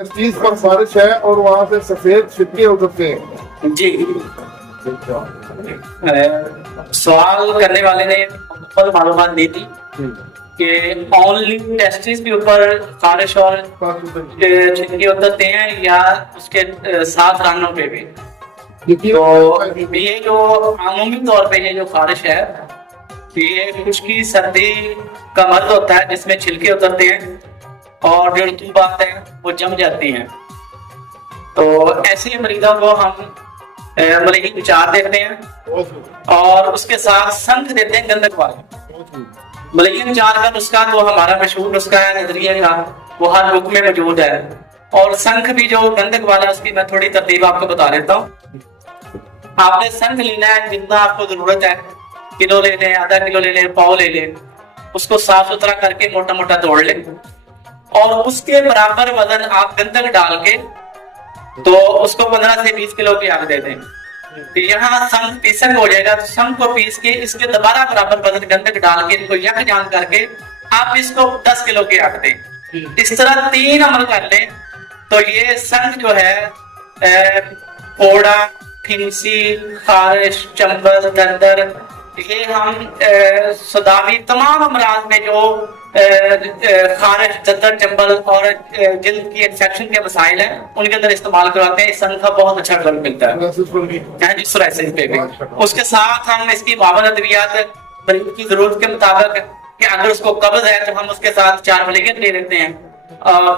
چیز پر بارش ہے اور وہاں سے سفید چھٹکے اترتے ہیں. جی سوال کرنے والے نے بہت معلومات دی تھی کہ اونلی ٹیسٹس کے اوپر خارش اور چھٹکے اترتے ہیں یا اس کے ساتھ رانوں پہ بھی. تو یہ جو عمومی طور پہ یہ جو خارش ہے یہ خشکی سردی کا مرض ہوتا ہے جس میں چھلکے اترتے ہیں اور جو رطوبات ہیں وہ جم جاتی ہیں. تو ایسے مریضوں کو ہم ملحن چار دیتے ہیں اور اس کے ساتھ سنکھ دیتے ہیں گندک والا. ملحن چار کا نسخہ تو ہمارا مشہور نسخہ ہے نظریے کا، وہ ہر بک میں موجود ہے. اور سنکھ بھی جو گندک والا اس کی میں تھوڑی ترتیب آپ کو بتا دیتا ہوں. آپ نے سنکھ لینا ہے جتنا آپ کو ضرورت ہے، کلو لے لیں، آدھا کلو لے لیں، پاؤ لے لیں. اس کو صاف ستھرا کر کے موٹا موٹا توڑ لیں اور اس کے برابر وزن آپ گندک ڈال کے تو اس کو 15 سے 20 کلو کی آگ دے دیں. یہاں سنگ پیسن ہو جائے گا تو سنگ کو پیس کے اس کے دوبارہ برابر وزن گندک ڈال کے ان کو یک جان کر کے آپ اس کو 10 کلو کی آگ دیں. اس طرح 3 عمل کر لیں تو یہ سنگ جو ہے پھوڑا، پھنسی، خارش، چمبل، دردر، یہ ہم صداوی تمام امراض میں جو خارش، دردر، چمبل اور جلد کی انفیکشن کے مسائل ہیں ان کے اندر استعمال کراتے ہیں. اس سنگ کا بہت اچھا رزلٹ ملتا ہے جی سورائسس پہ بھی. اس کے ساتھ ہم اس کی معاون ادویات مریض کی ضرورت کے مطابق کہ اگر اس کو قبض ہے تو ہم اس کے ساتھ 4 ملیگن دے دیتے ہیں،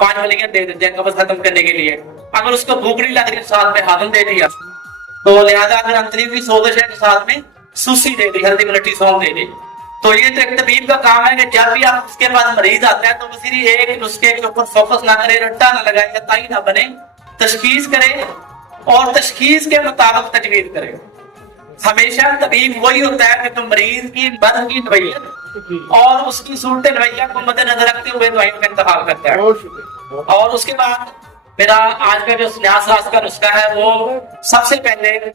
5 ملیگن دے دیتے ہیں قبض ختم کرنے کے لیے. اگر اس کو بھوک نہیں لگ رہی تو ساتھ میں ہاضم دے دیا. تو لہٰذا اگر انتریفی سوزش ہے تو ساتھ میں سوسی دے دی، ہلدی ملٹی سونف دے دی. تو یہ تو ایک طبیب کا کام ہے کہ جب بھی آپ اس کے پاس مریض آتا ہے تو وہ صرف ایک نسخے کے اوپر فوکس نہ کرے، رٹا نہ لگائے یا تائی نہ بنے، تشخیص کرے اور تشخیص کے مطابق تجویز کرے. ہمیشہ طبیب وہی ہوتا ہے کہ تم مریض کی مرض کی نوعیت اور اس کی صورت نوعیہ کو مد نظر رکھتے ہوئے دوائیوں کا انتخاب کرتا ہے. اور اس کے بعد میرا آج کا جو سیاست کا نسخہ ہے وہ سب سے پہلے